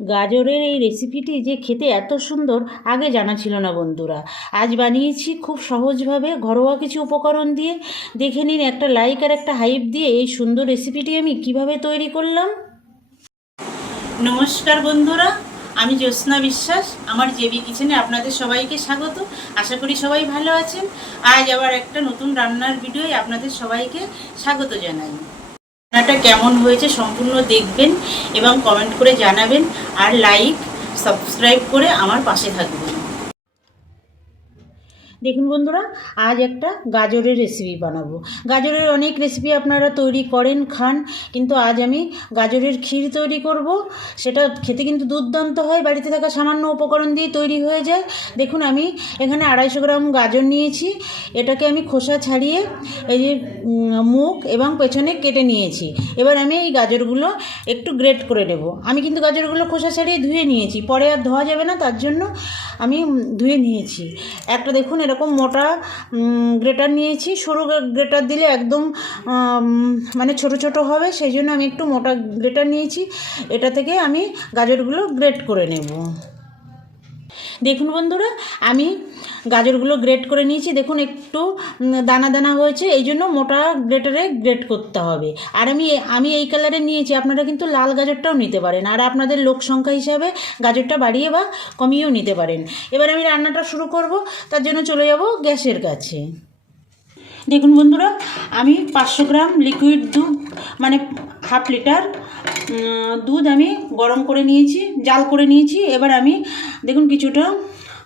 গাজরের এই রেসিপিটি যে খেতে এত সুন্দর, আগে জানা ছিল না বন্ধুরা। আজ বানিয়েছি খুব সহজভাবে ঘরোয়া কিছু উপকরণ দিয়ে। দেখে নিন একটা লাইক আর একটা হাইপ দিয়ে এই সুন্দর রেসিপিটি আমি কীভাবে তৈরি করলাম। নমস্কার বন্ধুরা, আমি জ্যোৎস্না বিশ্বাস, আমার জেবি কিচেনে আপনাদের সবাইকে স্বাগত। আশা করি সবাই ভালো আছেন। আজ আবার একটা নতুন রান্নার ভিডিওয় আপনাদের সবাইকে স্বাগত জানাই। রান্নাটা কেমন হয়েছে সম্পূর্ণ দেখবেন এবং কমেন্ট করে জানাবেন। আর লাইক সাবস্ক্রাইব করে আমার পাশে থাকবেন। দেখুন বন্ধুরা, আজ একটা গাজরের রেসিপি বানাবো। গাজরের অনেক রেসিপি আপনারা তৈরি করেন, খান, কিন্তু আজ আমি গাজরের ক্ষীর তৈরি করব। সেটা খেতে কিন্তু দুর্দান্ত হয়, বাড়িতে থাকা সামান্য উপকরণ দিয়ে তৈরি হয়ে যায়। দেখুন আমি এখানে আড়াইশো গ্রাম গাজর নিয়েছি। এটাকে আমি খোসা ছাড়িয়ে এই যে মুখ এবং পেছনে কেটে নিয়েছি। এবার আমি এই গাজরগুলো একটু গ্রেট করে নেব। আমি কিন্তু গাজরগুলো খোসা ছাড়িয়ে ধুয়ে নিয়েছি। পরে আর ধোয়া যাবে না, তার জন্য আমি ধুয়ে নিয়েছি। একটা দেখুন এরকম মোটা গ্রেটার নিয়েছি। সরু গ্রেটার দিলে একদম মানে ছোট ছোট হবে। সেই জন্য আমি একটু মোটা গ্রেটার নিয়েছি। এটা থেকে আমি গাজরগুলো গ্রেট করে নেব। দেখুন বন্ধুরা, আমি গাজরগুলো গ্রেট করে নিয়েছি। দেখুন, একটু দানা দানা হয়েছে, এই জন্য মোটা গ্রেটারে গ্রেট করতে হবে। আর আমি আমি এই কালারে নিয়েছি, আপনারা কিন্তু লাল গাজরটাও নিতে পারেন। আর আপনাদের লোক সংখ্যা হিসাবে গাজরটা বাড়িয়ে বা কমিয়েও নিতে পারেন। এবার আমি রান্নাটা শুরু করব, তার জন্য চলে যাব গ্যাসের কাছে। দেখুন বন্ধুরা, আমি পাঁচশো গ্রাম লিকুইড দুধ মানে হাফ লিটার দুধ আমি গরম করে নিয়েছি, জাল করে নিয়েছি। এবার আমি, দেখুন কিছুটা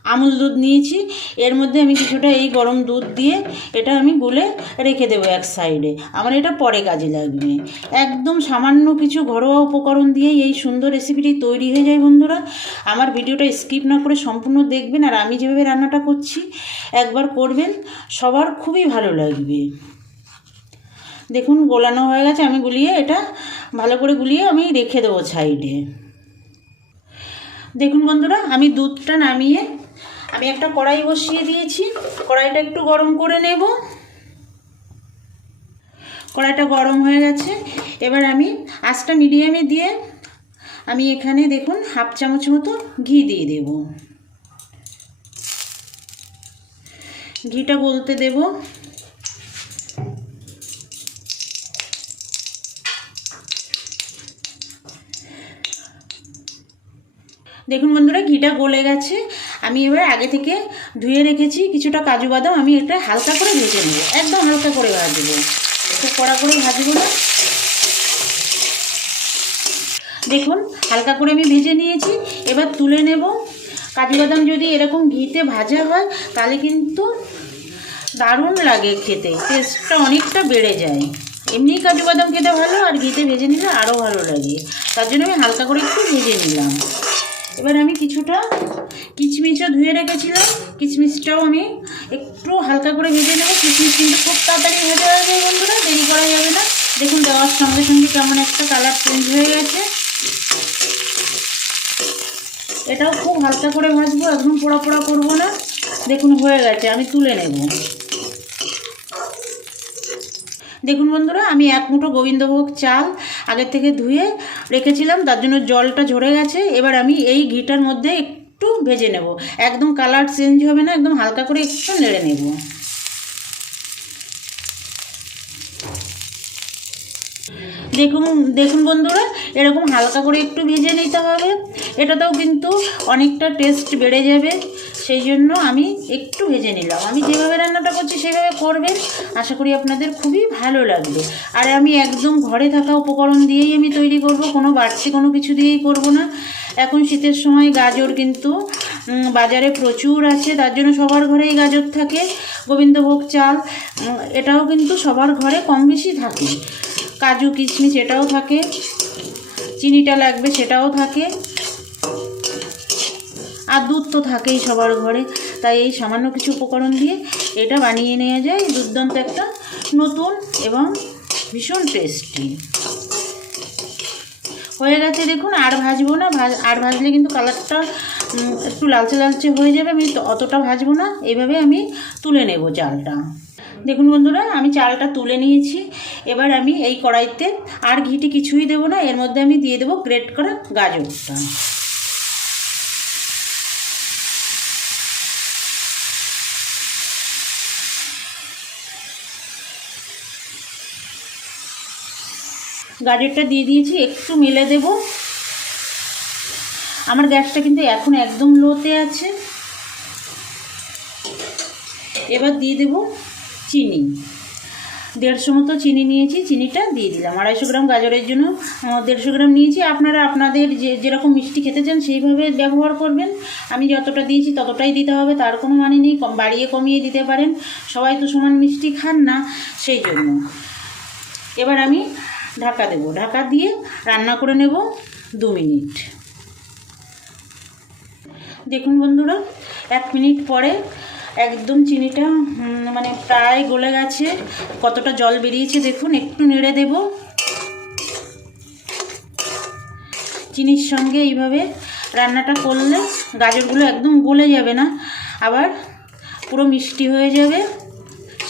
আমুল দুধ নিয়েছি। এর মধ্যে আমি কিছুটা এই গরম দুধ দিয়ে এটা আমি গুলে রেখে দেবো এক সাইডে। আমার এটা পরে কাজে লাগবে। একদম সামান্য কিছু ঘরোয়া উপকরণ দিয়েই এই সুন্দর রেসিপিটি তৈরি হয়ে যায় বন্ধুরা। আমার ভিডিওটা স্কিপ না করে সম্পূর্ণ দেখবেন আর আমি যেভাবে রান্নাটা করছি, একবার করবেন, সবার খুবই ভালো লাগবে। দেখুন, গোলানো হয়ে গেছে। আমি গুলিয়ে এটা ভালো করে গুলিয়ে আমি রেখে দেবো সাইডে। দেখুন বন্ধুরা, আমি দুধটা নামিয়ে আমি একটা কড়াই বসিয়ে দিয়েছি। কড়াইটা একটু গরম করে নেব। কড়াইটা গরম হয়ে গেছে। এবার আমি আঁচটা মিডিয়ামে দিয়ে আমি এখানে দেখুন হাফ চামচ মতো ঘি দিয়ে দেব। ঘিটা বলতে দেবো। দেখুন বন্ধুরা, ঘিটা গলে গেছে। আমি এবার আগে থেকে ধুয়ে রেখেছি। কিছুটা কাজু বাদাম আমি এটা হালকা করে ভেজে নেব। একদম হালকা করে ভাজবো। একটু কড়া করে ভাজবো না। দেখুন, হালকা করে আমি ভেজে নিয়েছি। এবার তুলে নেব। কাজু বাদাম যদি এরকম ঘিতে ভাজা হয়, তাহলে কিন্তু দারুণ লাগে খেতে। টেস্টটা অনেকটা বেড়ে যায়। এমনি কাজু বাদাম খেতে ভালো, আর ঘিতে ভেজে নিলে আরও ভালো লাগে। তার জন্য আমি হালকা করে একটু ভেজে নিলাম। এবার আমি কিছুটা কিচমিচও ধুয়ে রেখেছিলাম। কিচমিচটাও আমি একটু হালকা করে ভেজে নেব। কিচমিচ কিন্তু খুব তাড়াতাড়ি ভেজে যায় বন্ধুরা, দেরি করা যাবে না। দেখুন, দেওয়ার সঙ্গে সঙ্গে কেমন একটা কালার চেঞ্জ হয়ে গেছে। এটাও খুব হালকা করে ভাজবো, একদম পোড়া পোড়া করব না। দেখুন, হয়ে গেছে, আমি তুলে নেব। দেখুন বন্ধুরা, আমি এক মুঠো গোবিন্দভোগ চাল আগের থেকে ধুয়ে রেখেছিলাম, তার জন্য জলটা ঝরে গেছে। এবার আমি এই ঘিটার মধ্যে একটু ভেজে নেব। একদম কালার চেঞ্জ হবে না, একদম হালকা করে একটু নেড়ে নেব। দেখুন দেখুন বন্ধুরা, এরকম হালকা করে একটু ভেজে নিতে হবে। এটাতেও কিন্তু অনেকটা টেস্ট বেড়ে যাবে। সেই জন্য আমি একটু ভেজে নিলাম। আমি যেভাবে রান্নাটা করছি সেভাবে করবেন, আশা করি আপনাদের খুবই ভালো লাগবে। আর আমি একদম ঘরে থাকা উপকরণ দিয়েই আমি তৈরি করব, কোনো বাড়তি কোনো কিছু দিয়েই করব না। এখন শীতের সময় গাজর কিন্তু বাজারে প্রচুর আছে, তার জন্য সবার ঘরেই গাজর থাকে, গোবিন্দভোগ চাল এটাও কিন্তু সবার ঘরে কম বেশি থাকে। কাজু কিশমিশ এটাও থাকে, চিনিটা লাগবে সেটাও থাকে। আর দুধ তো থাকেই সবার ঘরে, তাই এই সামান্য কিছু উপকরণ দিয়ে এটা বানিয়ে নেওয়া যায়, দুর্দান্ত একটা নতুন এবং ভীষণ টেস্টি হয়ে গেছে দেখুন, আর ভাজবো না, ভাজ, আর ভাজলে কিন্তু কালারটা একটু লালচে লালচে হয়ে যাবে, আমি অতটা ভাজবো না এইভাবে আমি তুলে নেব চালটা। দেখুন বন্ধুরা, আমি চালটা তুলে নিয়েছি, এবার আমি এই কড়াইতে আর ঘিটি কিছুই দেবো না, এর মধ্যে আমি দিয়ে দেবো গ্রেট করা গাজরটা। গাজরটা দিয়ে দিয়েছি, একটু মেলে দেব। আমার গ্যাসটা কিন্তু এখন একদম লোতে আছে। এবার দিয়ে দেব চিনি। দেড়শো মতো চিনি নিয়েছি, চিনিটা দিয়ে দিলাম। আড়াইশো গ্রাম গাজরের জন্য দেড়শো গ্রাম নিয়েছি। আপনারা আপনাদের যে, যেরকম মিষ্টি খেতে চান সেইভাবে ব্যবহার করবেন। আমি যতটা দিয়েছি ততটাই দিতে হবে, তার কোনো মানে নেই বাড়িয়ে কমিয়ে দিতে পারেন। সবাই তো সমান মিষ্টি খান না, সেই জন্য। এবার আমি ঢাকা দেব। ঢাকা দিয়ে রান্না করে নেব দু মিনিট। দেখুন বন্ধুরা, এক মিনিট পরে একদম চিনিটা মানে প্রায় গলে গেছে, কতটা জল বেরিয়েছে দেখুন, একটু নেড়ে দেব। চিনির সঙ্গে এইভাবে রান্নাটা করলে গাজরগুলো একদম গলে যাবে না, আবার পুরো মিষ্টি হয়ে যাবে,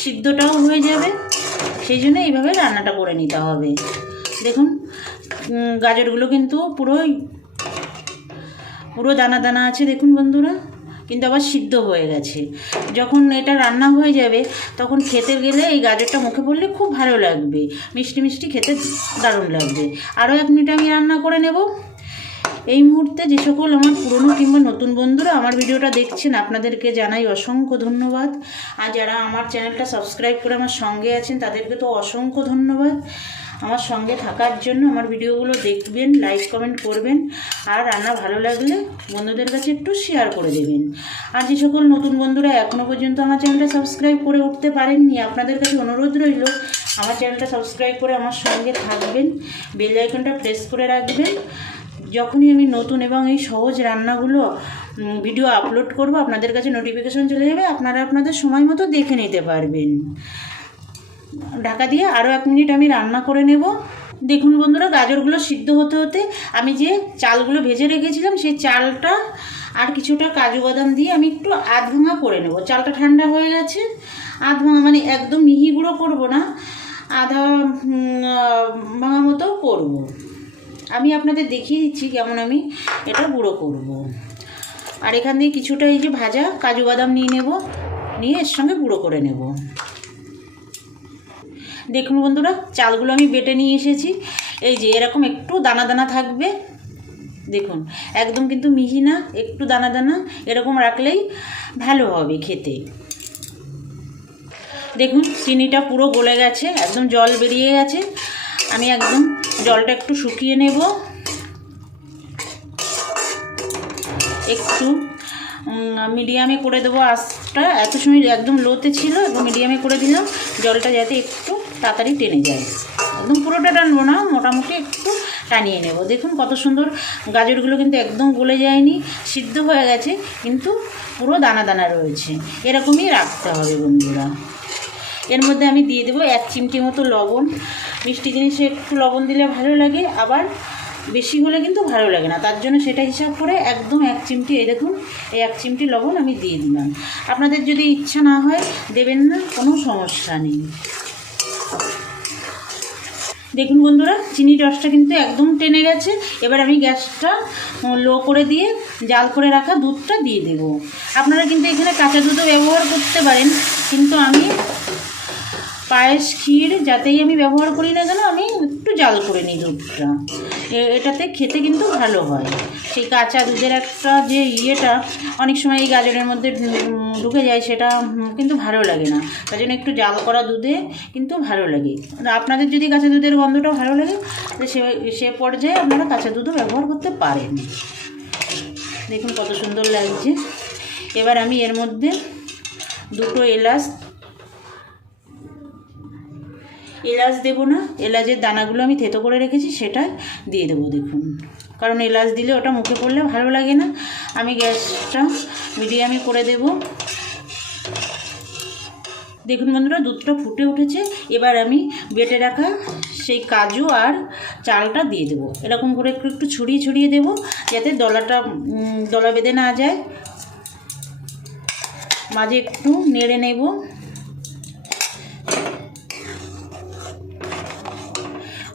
সিদ্ধটাও হয়ে যাবে। সেই জন্য এইভাবে রান্নাটা করে নিতে হবে। দেখুন গাজরগুলো কিন্তু পুরোই পুরো দানা দানা আছে, দেখুন বন্ধুরা, কিন্তু আবার সিদ্ধ হয়ে গেছে। যখন এটা রান্না হয়ে যাবে, তখন খেতে গেলে এই গাজরটা মুখে পড়লে খুব ভালো লাগবে। মিষ্টি মিষ্টি খেতে দারুণ লাগবে। আরও এক মিনিট আমি রান্না করে নেব। এই মুহূর্তে যে সকল আমার পুরনো কিংবা নতুন বন্ধুরা আমার ভিডিওটা দেখছেন, আপনাদেরকে জানাই অসংখ্য ধন্যবাদ। আর যারা আমার চ্যানেলটা সাবস্ক্রাইব করে আমার সঙ্গে আছেন, তাদেরকে তো অসংখ্য ধন্যবাদ। আমার সঙ্গে থাকার জন্য আমার ভিডিওগুলো দেখবেন, লাইক, কমেন্ট করবেন। আর রান্না ভালো লাগলে বন্ধুদের কাছে একটু শেয়ার করে দেবেন। আর যে সকল নতুন বন্ধুরা এখনও পর্যন্ত আমার চ্যানেলটা সাবস্ক্রাইব করে উঠতে পারেননি, আপনাদের কাছে অনুরোধ রইল, আমার চ্যানেলটা সাবস্ক্রাইব করে আমার সঙ্গে থাকবেন। বেল আইকনটা প্রেস করে রাখবেন। যখনই আমি নতুন এবং এই সহজ রান্নাগুলো ভিডিও আপলোড করব, আপনাদের কাছে নোটিফিকেশন চলে যাবে, আপনারা আপনাদের সময় মতো দেখে নিতে পারবেন। ঢাকা দিয়ে আরও এক মিনিট আমি রান্না করে নেব। দেখুন বন্ধুরা, গাজরগুলো সিদ্ধ হতে হতে আমি যে চালগুলো ভেজে রেখেছিলাম, সেই চালটা আর কিছুটা কাজু বাদাম দিয়ে আমি একটু আধ ভাঙা করে নেব। চালটা ঠান্ডা হয়ে গেছে। আধ ভাঙা মানে একদম মিহি গুঁড়ো করব না, আধা ভাঙা মতো করব। আমি আপনাদের দেখিয়ে দিচ্ছি কেমন আমি এটা গুঁড়ো করব। আর এখান দিয়ে কিছুটা এই যে ভাজা কাজু বাদাম নিয়ে নেব, নিয়ে এর সঙ্গে গুঁড়ো করে নেব। দেখুন বন্ধুরা, চালগুলো আমি বেটে নিয়ে এসেছি। এই যে এরকম একটু দানা দানা থাকবে। দেখুন, একদম কিন্তু মিহি না, একটু দানা দানা, এরকম রাখলেই ভালো হবে খেতে। দেখুন, চিনিটা পুরো গলে গেছে, একদম জল বেরিয়ে গেছে। আমি একদম জলটা একটু শুকিয়ে নেব। একটু মিডিয়ামে করে দেবো আঁচটা। এত সময় একদম লোতে ছিল এবং মিডিয়ামে করে দিলাম। জলটা যাতে একটু তাড়াতাড়ি টেনে যায়। একদম পুরোটা টানবো না, মোটামুটি একটু টানিয়ে নেব। দেখুন কত সুন্দর গাজরগুলো কিন্তু একদম গলে যায়নি, সিদ্ধ হয়ে গেছে, কিন্তু পুরো দানা দানা রয়েছে। এরকমই রাখতে হবে বন্ধুরা। এর মধ্যে আমি দিয়ে দেবো এক চিমটি মতো লবণ। মিষ্টি জিনিসে একটু লবণ দিলে ভালো লাগে, আবার বেশি হলে কিন্তু ভালো লাগে না। তার জন্য সেটা হিসাব করে একদম এক চিমটি, এই দেখুন, এই এক চিমটি লবণ আমি দিয়ে দিলাম। আপনাদের যদি ইচ্ছা না হয়, দেবেন না, কোনো সমস্যা নেই। দেখুন বন্ধুরা, চিনি রসটা কিন্তু একদম টেনে গেছে। এবার আমি গ্যাসটা লো করে দিয়ে জাল করে রাখা দুধটা দিয়ে দেব। আপনারা কিন্তু এখানে কাঁচা দুধও ব্যবহার করতে পারেন, কিন্তু আমি পায়েস ক্ষীর যাতেই আমি ব্যবহার করি না কেন, আমি একটু জাল করে নিই দুধটা। এটাতে খেতে কিন্তু ভালো হয়। সেই কাঁচা দুধের একটা যে ইয়েটা, অনেক সময় এই গাজরের মধ্যে ঢুকে যায়, সেটা কিন্তু ভালো লাগে না। তার জন্য একটু জাল করা দুধে কিন্তু ভালো লাগে। আপনাদের যদি কাঁচা দুধের গন্ধটা ভালো লাগে সে সে পর্যায়ে আপনারা কাঁচা দুধও ব্যবহার করতে পারেন। দেখুন কত সুন্দর লাগছে। এবার আমি এর মধ্যে দুটো এলাচ এলাচ দেবো না। এলাচের দানাগুলো আমি থেতো করে রেখেছি সেটা দিয়ে দেবো, দেখুন। কারণ এলাচ দিলে ওটা মুখে পড়লে ভালো লাগে না। আমি গ্যাসটা মিডিয়ামে করে দেব। দেখুন বন্ধুরা, দুধটা ফুটে উঠেছে। এবার আমি বেটে রাখা সেই কাজু আর চালটা দিয়ে দেবো। এরকম করে একটু একটু ছড়িয়ে ছড়িয়ে দেবো, যাতে দলাটা দলা বেঁধে না যায়। মাঝে একটু নেড়ে নেব।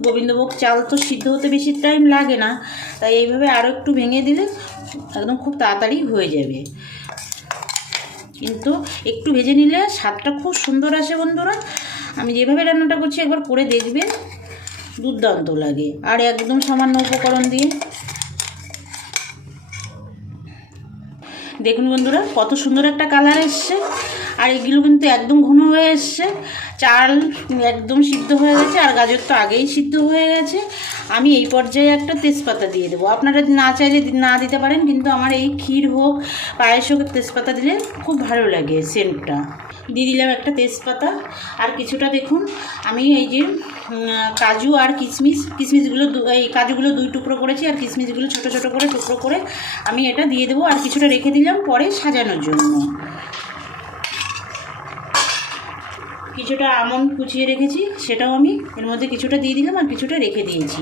গোবিন্দভোগ চাল তো সিদ্ধ হতে বেশি টাইম লাগে না। তাই এইভাবে আরও একটু ভেঙে দিলে একদম খুব তাড়াতাড়ি হয়ে যাবে। কিন্তু একটু ভেজে নিলে স্বাদটা খুব সুন্দর আসে বন্ধুরা। আমি যেভাবে রান্নাটা করছি একবার করে দেখবেন, দুর্দান্ত লাগে। আর একদম সামান্য উপকরণ দিয়ে। দেখুন বন্ধুরা, কত সুন্দর একটা কালার এসছে। আর এগুলো কিন্তু একদম ঘন হয়ে এসছে। চাল একদম সিদ্ধ হয়ে গেছে আর গাজর তো আগেই সিদ্ধ হয়ে গেছে। আমি এই পর্যায়ে একটা তেজপাতা দিয়ে দেবো। আপনারা না চাইলে না দিতে পারেন, কিন্তু আমার এই ক্ষীর হোক, পায়েস হোক, তেজপাতা দিলে খুব ভালো লাগে সেন্টটা। দিয়ে দিলাম একটা তেজপাতা। আর কিছুটা দেখুন, আমি এই যে কাজু আর কিশমিশ কিশমিশগুলো এই কাজুগুলো দুই টুকরো করেছি আর কিশমিশগুলো ছোটো ছোটো করে টুকরো করে আমি এটা দিয়ে দেবো। আর কিছুটা রেখে দিলাম পরে সাজানোর জন্য। কিছুটা আমন্ড কুচিয়ে রেখেছি, সেটাও আমি এর মধ্যে কিছুটা দিয়ে দিলাম আর কিছুটা রেখে দিয়েছি।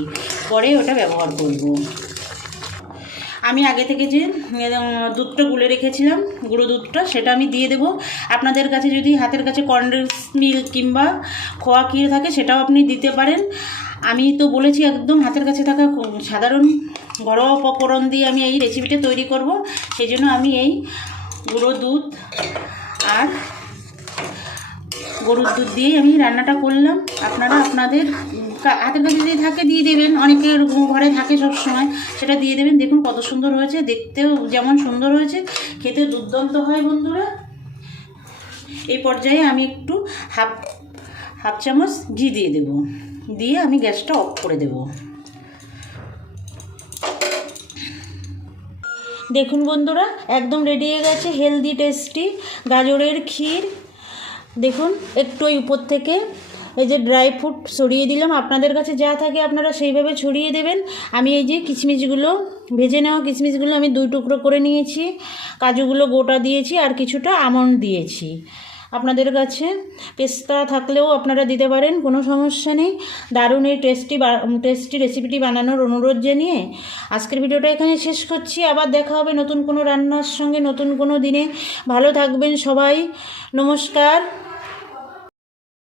পরে ওটা ব্যবহার করব। আমি আগে থেকে যে দুধটা গুলে রেখেছিলাম, গুঁড়ো দুধটা, সেটা আমি দিয়ে দেবো। আপনাদের কাছে যদি হাতের কাছে কন্ডেন্স মিল্ক কিংবা খোয়া ক্ষীর থাকে, সেটাও আপনি দিতে পারেন। আমি তো বলেছি একদম হাতের কাছে থাকা সাধারণ ঘরোয়া উপকরণ দিয়ে আমি এই রেসিপিটা তৈরি করব। সেই জন্য আমি এই গুঁড়ো দুধ আর গরুর দুধ দিয়েই আমি রান্নাটা করলাম। আপনারা আপনাদের হাতের কাছে যদি থাকে দিয়ে দেবেন। অনেকের ঘরে থাকে সব সময় সেটা দিয়ে দেবেন। দেখুন কত সুন্দর হয়েছে। দেখতেও যেমন সুন্দর হয়েছে। খেতে দুর্দান্ত হয় বন্ধুরা। এই পর্যায়ে আমি একটু হাফ হাফ চামচ ঘি দিয়ে দেব। দিয়ে আমি গ্যাসটা অফ করে দেব। দেখুন বন্ধুরা, একদম রেডি হয়ে গেছে। হেলদি টেস্টি গাজরের ক্ষীর। দেখুন, একটু ওই উপর থেকে এই যে ড্রাই ফ্রুট ছড়িয়ে দিলাম। আপনাদের কাছে যা থাকে আপনারা সেইভাবে ছড়িয়ে দেবেন। আমি এই যে কিশমিশগুলো, ভেজে নেওয়া কিশমিশগুলো আমি দুই টুকরো করে নিয়েছি। কাজুগুলো গোটা দিয়েছি আর কিছুটা আমন্ড দিয়েছি। আপনাদের কাছে পেস্তা থাকলেও আপনারা দিতে পারেন, কোনো সমস্যা নেই। দারুণ এই টেস্টি টেস্টি রেসিপিটি বানানোর অনুরোধ জানিয়ে আজকের ভিডিওটা এখানে শেষ করছি। আবার দেখা হবে নতুন কোনো রান্নার সঙ্গে, নতুন কোনো দিনে। ভালো থাকবেন সবাই। নমস্কার।